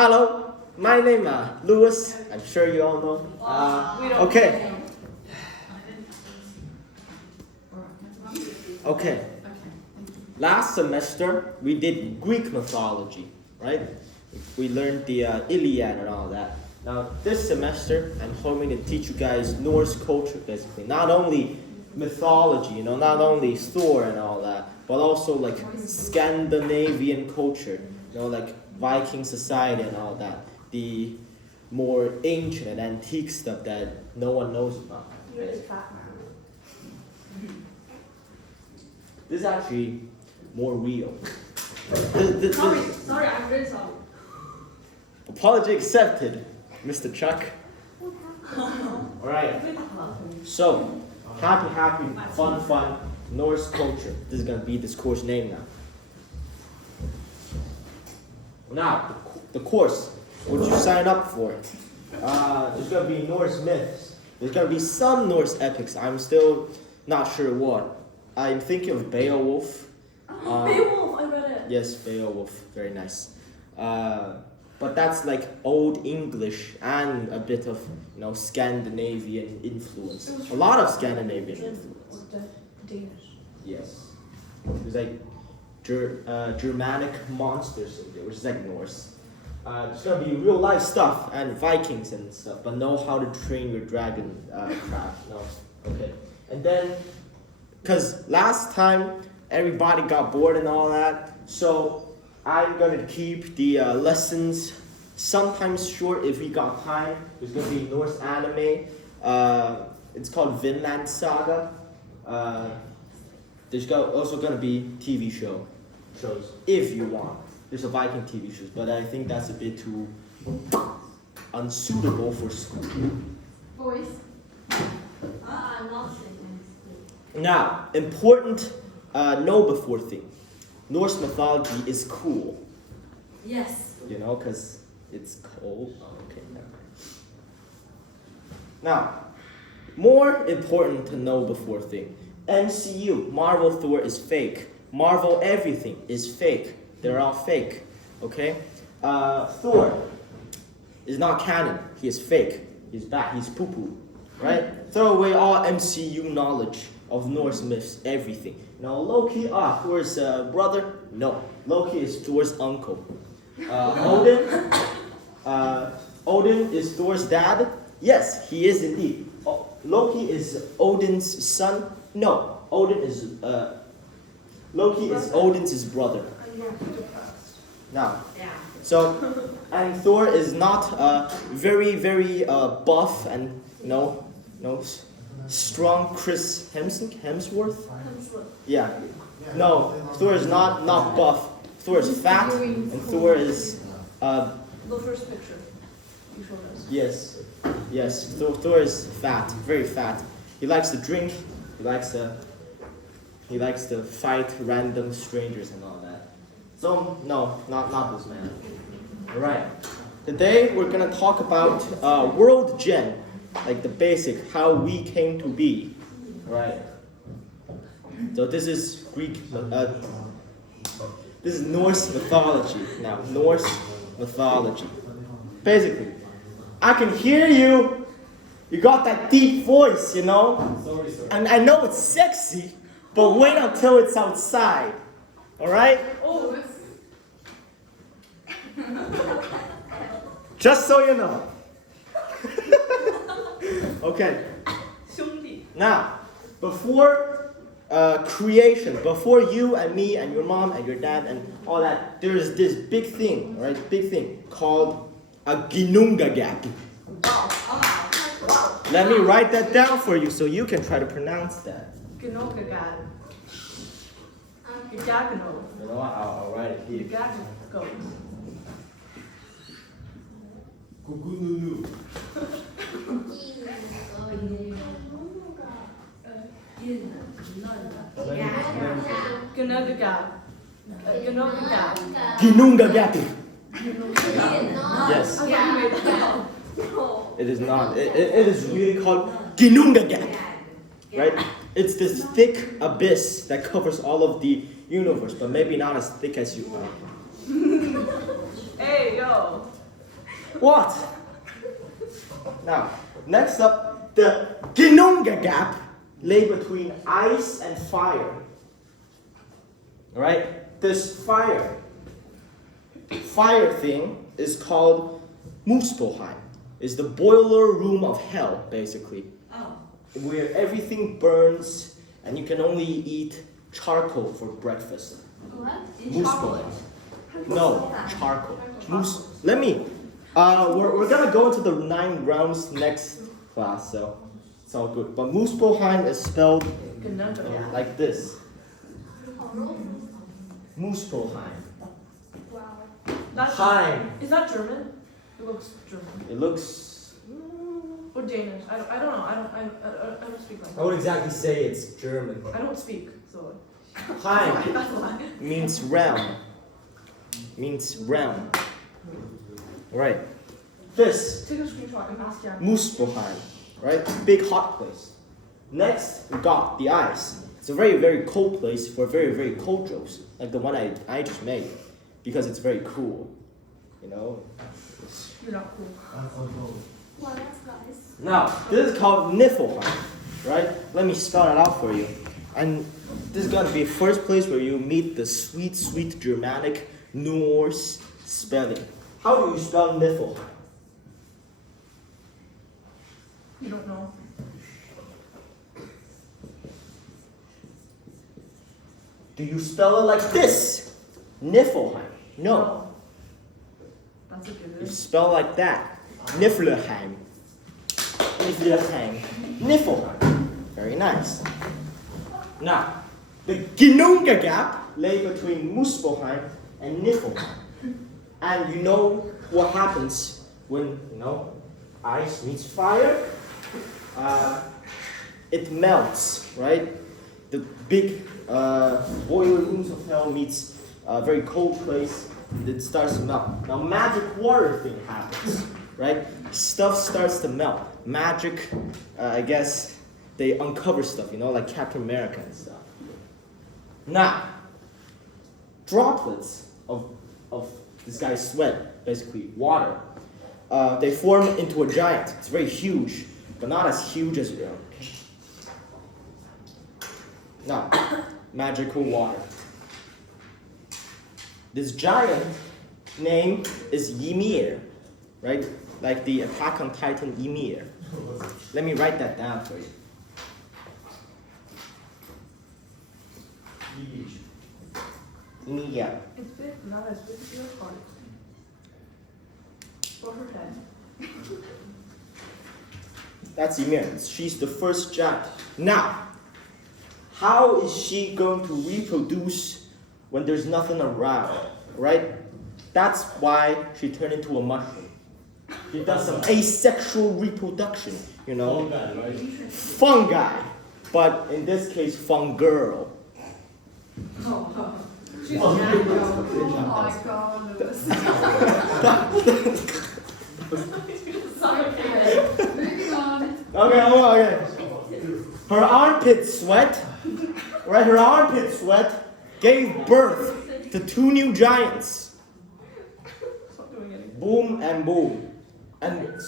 Hello, my name is Louis. I'm sure you all know. Okay. Okay. Last semester we did Greek mythology, right? We learned the Iliad and all that. Now this semester I'm hoping to teach you guys Norse culture, basically. Not only mythology, not only Thor and all that, but also like Scandinavian culture, like Viking society and all that. The more ancient and antique stuff that no one knows about. This is actually more real. Sorry, I'm really sorry. Apology accepted, Mr. Chuck. Alright. So, happy, fun, Norse culture. This is going to be this course name now. Now, the course, what you sign up for. There's going to be Norse myths. There's going to be some Norse epics. I'm still not sure what. I'm thinking of Beowulf. Beowulf, I read it. Yes, Beowulf. Very nice. But that's like Old English and a bit of, Scandinavian influence. A lot of Scandinavian influence. Danish. Yes. There's like Germanic monsters in there, which is like Norse. There's gonna be real life stuff and Vikings and stuff, but know how to train your dragon craft. No. Okay. And then, because last time everybody got bored and all that, so I'm gonna keep the lessons sometimes short if we got time. There's gonna be Norse anime. It's called Vinland Saga. There's also gonna be TV shows if you want. There's a Viking TV shows, but I think that's a bit too unsuitable for school. Boys. I'm not saying Now, important know before thing. Norse mythology is cool. Yes. Because it's cold. Okay. Now, more important to know before thing. MCU, Marvel Thor is fake. Marvel everything is fake. They're all fake. Okay? Thor is not canon. He is fake. He's bad. He's poo-poo. Right? Throw away all MCU knowledge of Norse myths, everything. Loki, Thor's brother? No. Loki is Thor's uncle. Odin is Thor's dad? Yes, he is indeed. Loki is Odin's son? No. Loki is Odin's brother. Now, so, and Thor is not very, very buff and, strong Chris Hemsworth? Yeah. No, Thor is not buff. Thor is fat, and Thor is... The first picture you showed us. Yes. Thor is fat, very fat. He likes to drink. He likes to fight random strangers and all that. So no, not this man. All right. Today we're gonna talk about world gen, like the basic, how we came to be. All right. So this is Greek. This is Norse mythology. Now, Norse mythology. Basically, I can hear you. You got that deep voice, Sorry. And I know it's sexy, but wait until it's outside. All right? Oh, Just so you know. Okay. Now, before creation, before you and me and your mom and your dad and all that, there's this big thing, right? Big thing called a Ginnungagap. Let me write that down for you so you can try to pronounce that. Ginnungagap. I'll write it here. Kukununu. Ginnungagap. Yes. No. It is not. It is really called Ginnungagap. Right? It's this thick abyss that covers all of the universe, but maybe not as thick as you are. Hey, yo. What? Now, next up, the Ginunga gap lay between ice and fire. Alright? This fire thing is called Muspelheim. It's the boiler room of hell, basically. Oh. Where everything burns and you can only eat charcoal for breakfast. What? Muspelheim. No, charcoal. Let me. We're gonna go into the 9 rounds next class, so it's all good. But Muspelheim is spelled like this. Muspelheim. Wow. Heim. Is that German? It looks German. It looks. Or Danish. I don't know. I don't speak like I that. would exactly say it's German. I don't speak, so. Heim That's a lie. means realm. Means realm. Right. This Take a screenshot and ask Jan. Muspelheim, right? Big hot place. Next, we got the ice. It's a very, very cold place for very, very cold jokes, like the one I just made, because it's very cool. You know? You're not cool. Wow, that's nice. Now, this is called Niflheim, right? Let me spell it out for you. And this is gonna be the first place where you meet the sweet, sweet Germanic Norse spelling. How do you spell Niflheim? You don't know. Do you spell it like this? Niflheim. No. That's a good You one. spell like that. Niflheim. Niflheim. Niflheim. Very nice. Now, the Ginunga gap lay between Muspelheim and Niflheim. And you know what happens when, ice meets fire? It melts, right? The big boiler rooms of hell meets a very cold place, and it starts to melt. Now, magic water thing happens, right? Stuff starts to melt. Magic, I guess, they uncover stuff, like Captain America and stuff. Now, droplets of this guy's sweat, basically water, they form into a giant. It's very huge, but not as huge as Now, magical water. This giant name is Ymir, right? Like the Attack on Titan Ymir. Let me write that down for you. Ymir. It's big, not as big as your heart. Or her head. That's Ymir. She's the first giant. Now, how is she going to reproduce when there's nothing around, right? That's why she turned into a mushroom. She does some asexual reproduction, Fungi, right? Fungi, but in this case, fungirl. Oh, she's Oh a my god, Lewis. Okay. Moving on. Okay. Her armpit sweat, right? Her armpit sweat gave birth to 2 new giants. Stop doing it. Boom and boom. And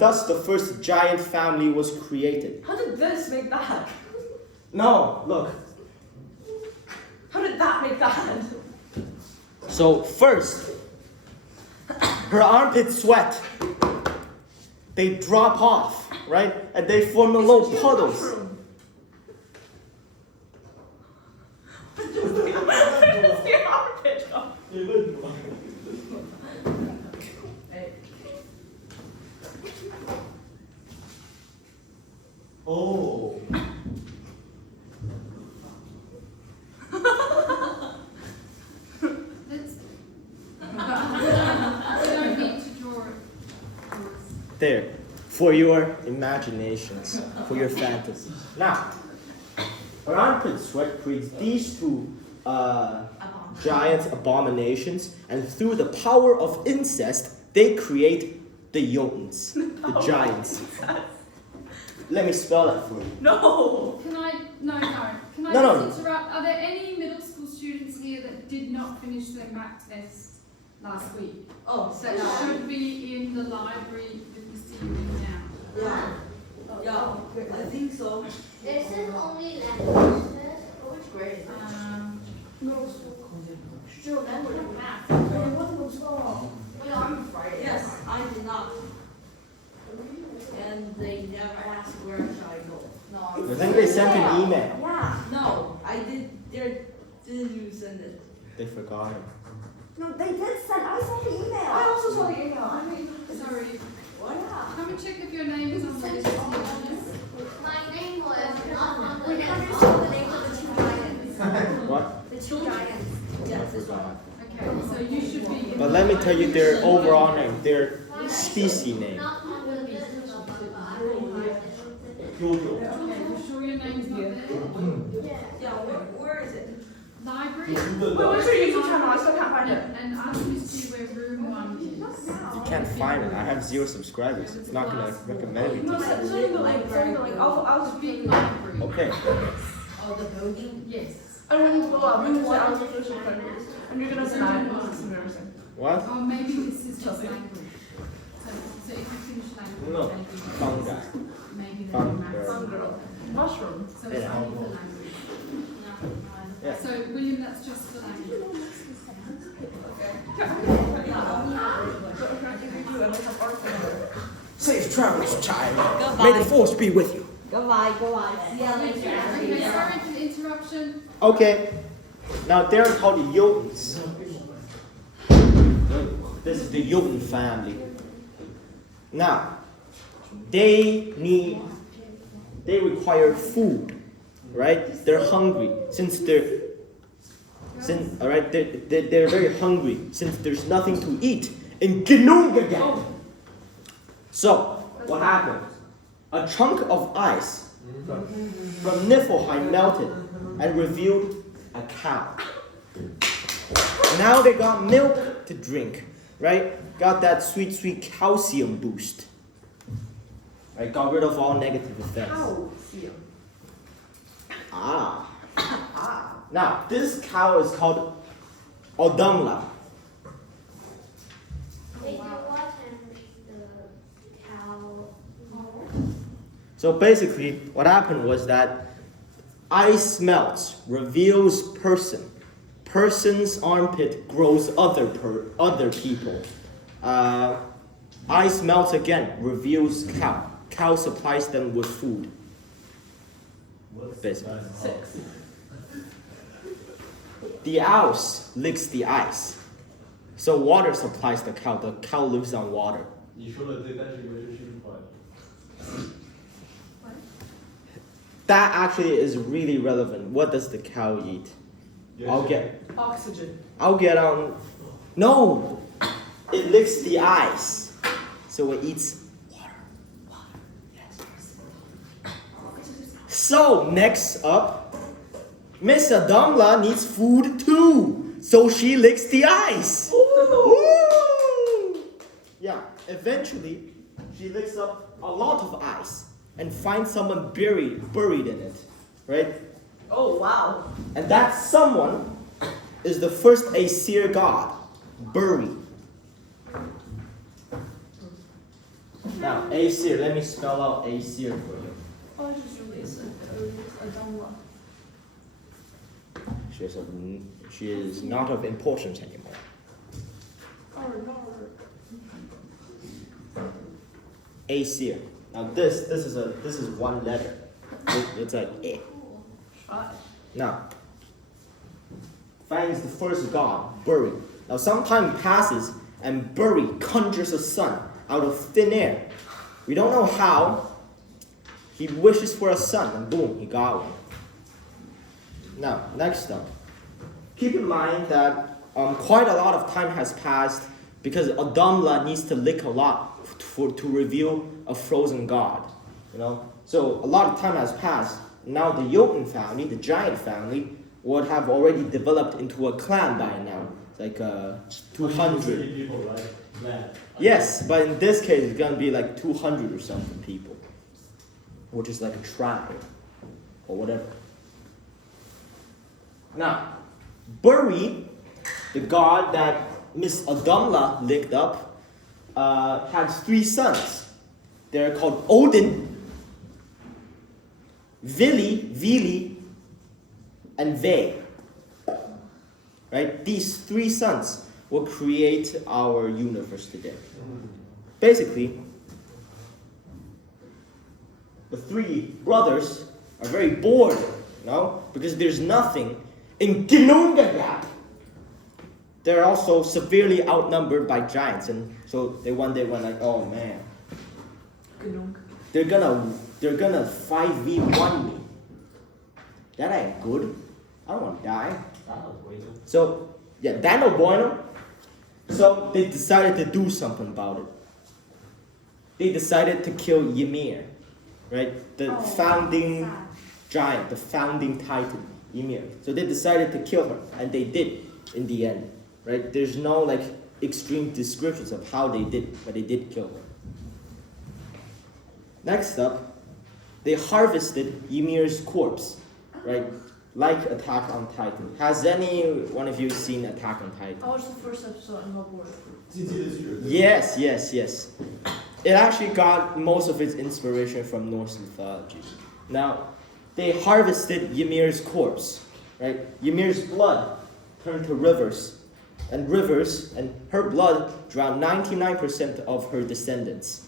thus the first giant family was created. How did this make that? No, look. How did that make that? So first, her armpit sweat, they drop off, right? And they form the little puddles. Where does the armpit go? Hey. Oh. It's... I don't need to draw it. There, for your imaginations, for your fantasies. Now, her armpit sweat creates these 2 giant abominations, and through the power of incest, they create the Jotuns, the giants. Let me spell that for you. No. Can I... No. Can I No. just interrupt? Are there any middle school students here that did not finish their math test? last week. Oh, So it should be in the library that you see now. yeah. Yeah, I think so. Is it only languages? Which grade is it? Still language and math. I'm Friday. Yes, I did not. And they never asked where shall I go. No, I think they sent an email. Yeah. No, I did. Did you send it? They forgot it. No, they did send. I saw the email. I also saw the email. Sorry. What? Can we check if your name is on the list? My name was not on the We list. never saw the names of the two giants. What? The two giants. Yes, this one. Okay, so you should be in But the let me tell you library. their overall name, their species name. Not on the list. Jojo. Okay, you sure your name's not there? Yeah, where is it? Library? Wait, what's your YouTube channel? I still can't find it. And ask me to see where room 1 is. You can't find it. I have 0 subscribers. It's not gonna recommend me. No, to it's only the link. It's only the link. I'll The just big be. library. Okay. Oh, the building. Yes. I don't want to go up. I'm going to say I was just subscribers. And you're gonna deny it because it's embarrassing. What? Oh, maybe this is just language. So if you finish language, No. Fungi. maybe then Fun maths. girl. Some girl. Mushroom. So it's Yeah. only for language. Yeah. So William, that's just for language. Safe travels, child. May the force be with you. Goodbye. Yeah, Okay, sorry for the interruption. Okay. Now they're called the Jotens. This is the Joten family. Now, they require food, right? They're hungry they're very hungry since there's nothing to eat in Genungagan. So, what happened? A chunk of ice from Niflheim melted and revealed a cow. Now they got milk to drink, right? Got that sweet, sweet calcium boost. Right? Got rid of all negative effects. Ah. Now, this cow is called Odumla. Did you watch and read the cow? So basically, what happened was that ice melts, reveals person. Person's armpit grows other people. Ice melts again, reveals cow. Cow supplies them with food. Basically. 6. The ouse licks the ice. So water supplies the cow. The cow lives on water. 你说的对，但是有些是不好。 That actually is really relevant. What does the cow eat? I'll Oxygen. get on. No! It licks the ice. So it eats water. Yes. So, next up, Miss Adamla needs food too. So she licks the ice. Woo! Yeah, eventually, she licks up a lot of ice and finds someone buried in it, right? Oh, wow. And that someone is the first Aesir god, Buri. Now, Aesir, let me spell out Aesir for you. Oh, I just released a download. She is not of importance anymore. Oh, no. Aesir. Now this is one letter. It's like A. Now, Fang is the first god, Buri. Now some time passes and Buri conjures a son out of thin air. We don't know how. He wishes for a son and boom, he got one. Now, next up. Keep in mind that quite a lot of time has passed because Adamla needs to lick a lot to reveal a frozen god. You know? So a lot of time has passed. Now the Jotun family, the giant family, would have already developed into a clan by now. It's like 200. people, right? Man. Yes, but in this case it's gonna be like 200 or something people. Which is like a tribe. Or whatever. Now, Buri, the god that Miss Adamla looked up, had 3 sons. They're called Odin, Vili, and Ve. Right? These 3 sons will create our universe today. Basically, the 3 brothers are very bored, because there's nothing in Ginnungagap. They're also severely outnumbered by giants, and so they one day went like, oh man, they're gonna 5v1 me. That ain't good. I don't want to die. So yeah, that no bueno. So they decided to do something about it. They decided to kill Ymir, right? The founding giant, the founding titan, Ymir. So they decided to kill her, and they did in the end, right? There's no like extreme descriptions of how they did, but they did kill her. Next up, they harvested Ymir's corpse, right? Like Attack on Titan. Has any one of you seen Attack on Titan? I watched the first episode and got bored. Yes. It actually got most of its inspiration from Norse mythology. Now, they harvested Ymir's corpse, right? Ymir's blood turned to rivers, and her blood drowned 99% of her descendants.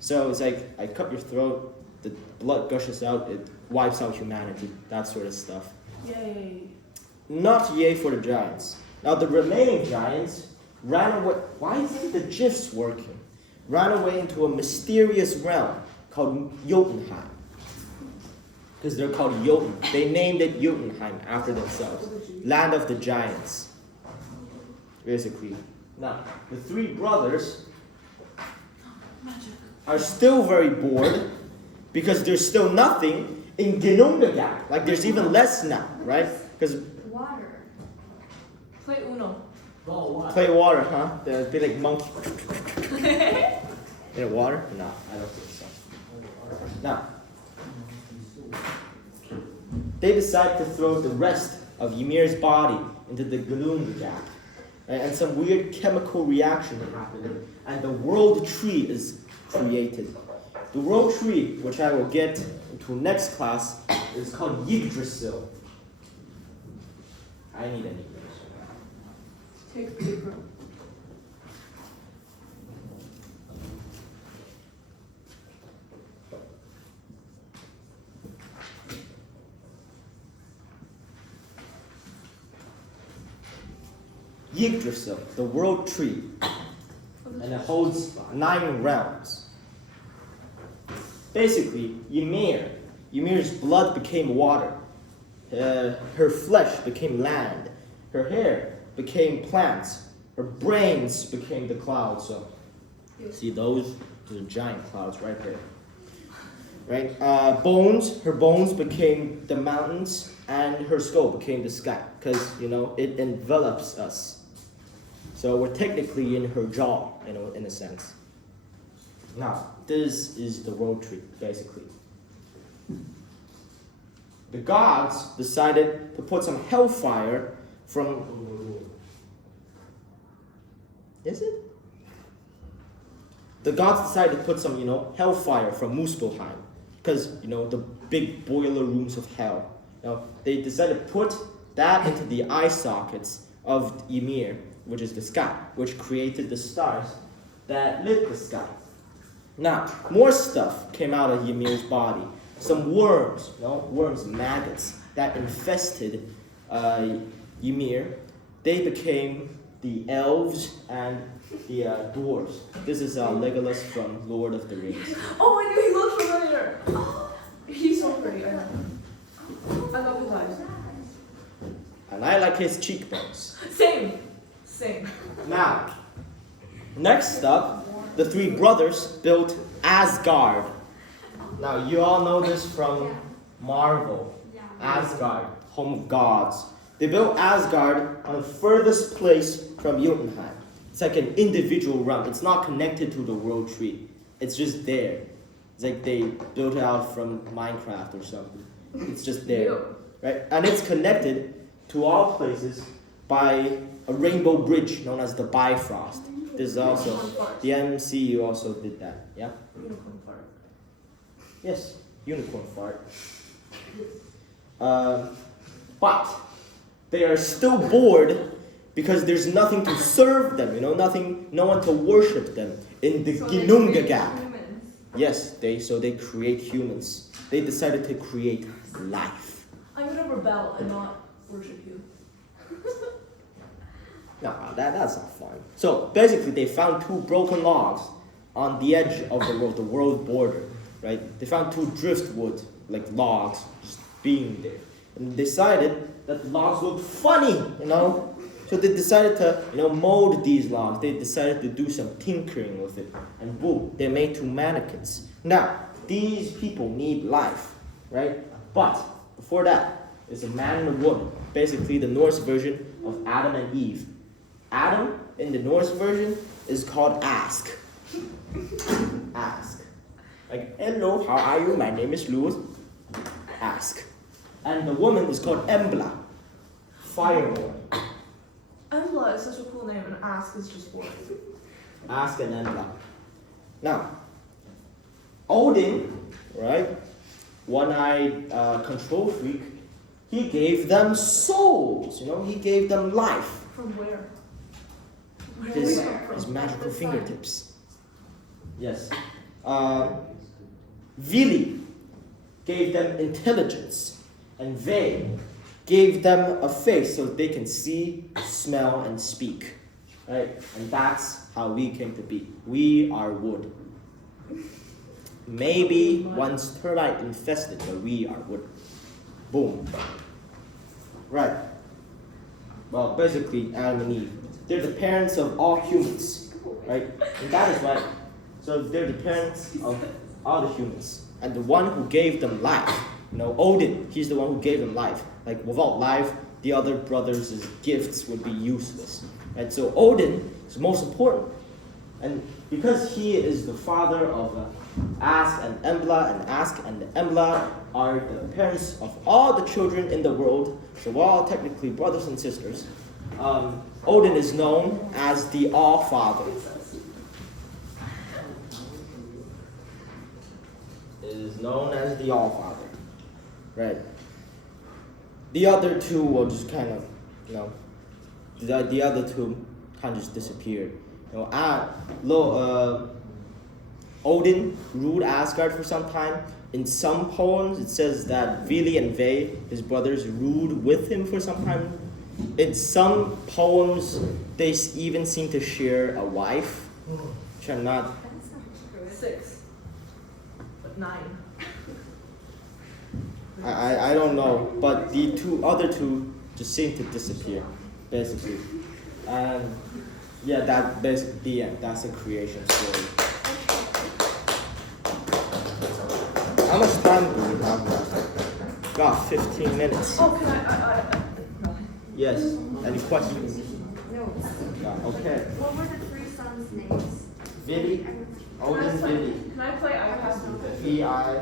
So it's like, I cut your throat, the blood gushes out, it wipes out humanity, that sort of stuff. Yay. Not yay for the giants. Now the remaining giants ran away. Why isn't the GIFs working? Ran away into a mysterious realm called Jotunheim. Because they're called Jotun. They named it Jotunheim after themselves. Land of the giants. Basically. Now, the 3 brothers are still very bored because there's still nothing in Ginnungagap. Like there's even less now, right? Because Water. Play Uno. play water, huh? They're a bit like monkey. In water? No, I don't think so. Now, they decide to throw the rest of Ymir's body into the Ginnungagap. Right? And some weird chemical reaction happened, and the world tree is created. The world tree, which I will get into next class, is called Yggdrasil. I need an English. Take paper. Yggdrasil, the world tree, and it holds 9 realms. Basically, Ymir's blood became water. Her flesh became land. Her hair became plants. Her brains became the clouds. So, see those are giant clouds right there. Right? Her bones became the mountains, and her skull became the sky. Because, it envelops us. So we're technically in her jaw, in a sense. Now, this is the world tree, basically. The gods decided to put some hellfire from... Is it? The gods decided to put some, hellfire from Muspelheim. Because, the big boiler rooms of hell. Now, they decided to put that into the eye sockets of Ymir, which is the sky, which created the stars that lit the sky. Now, more stuff came out of Ymir's body. Some worms, maggots, that infested Ymir. They became the elves and the dwarves. This is Legolas from Lord of the Rings. Oh, I knew he looked familiar. He's so pretty. I know. I love his eyes. And I like his cheekbones. Same. Now, next up, the 3 brothers built Asgard. Now, you all know this from Marvel. Asgard, home of gods. They built Asgard on the furthest place from Jotunheim. It's like an individual realm. It's not connected to the world tree. It's just there. It's like they built it out from Minecraft or something. It's just there. Right? And it's connected to all places by a rainbow bridge known as the Bifrost. This is also, the MCU also did that, yeah? Unicorn fart. Yes, unicorn fart. But they are still bored because there's nothing to serve them, you know, no one to worship them in the Ginunga Gap. Yes, so they create humans. They decided to create life. I'm gonna rebel and not worship you. No, that's not fun. So basically, they found two broken logs on the edge of the world border, right? They found two driftwood, like logs, just being there, and decided that the logs looked funny, you know. So they decided to, mold these logs. They decided to do some tinkering with it, and boom, they made two mannequins. Now, these people need life, right? But before that, there's a man and a woman. Basically, the Norse version of Adam and Eve. Adam, in the Norse version, is called Ask. Ask. Like, hello, how are you? My name is Louis. Ask. And the woman is called Embla. Fire woman. Embla is such a cool name, and Ask is just boring. Ask and Embla. Now, Odin, right? One-eyed control freak, he gave them souls, he gave them life. From where? His magical fingertips. Yes. Vili gave them intelligence, and Ve gave them a face so they can see, smell, and speak. Right? And that's how we came to be. We are wood. Maybe once termite infested, but we are wood. Boom. Right. Well, basically, Adam and Eve. They're the parents of all humans, right? And that is right. So they're the parents of all the humans. And the one who gave them life, Odin, he's the one who gave them life. Like, without life, the other brothers' gifts would be useless. And so Odin is most important. And because he is the father of Ask and Embla, and Ask and Embla are the parents of all the children in the world, so we're all technically brothers and sisters. Odin is known as the All-Father. Is known as the All-Father. Right. The other two will just kind of, the other two kind of just disappeared. Odin ruled Asgard for some time. In some poems, it says that Vili and Ve, his brothers, ruled with him for some time. In some poems, they even seem to share a wife, which I'm not. 6. But 9. I don't know, but the other two just seem to disappear, basically. And yeah, that basically the end. That's the creation story. How much time do we have left? Got 15 minutes. Oh, can I Yes. Any questions? No. Yeah, okay. What were the 3 sons' names? Vili, Odin, Vili. Can I play iPad? VILI.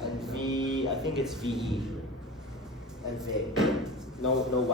And V, I think it's VE. And Ve. No Y.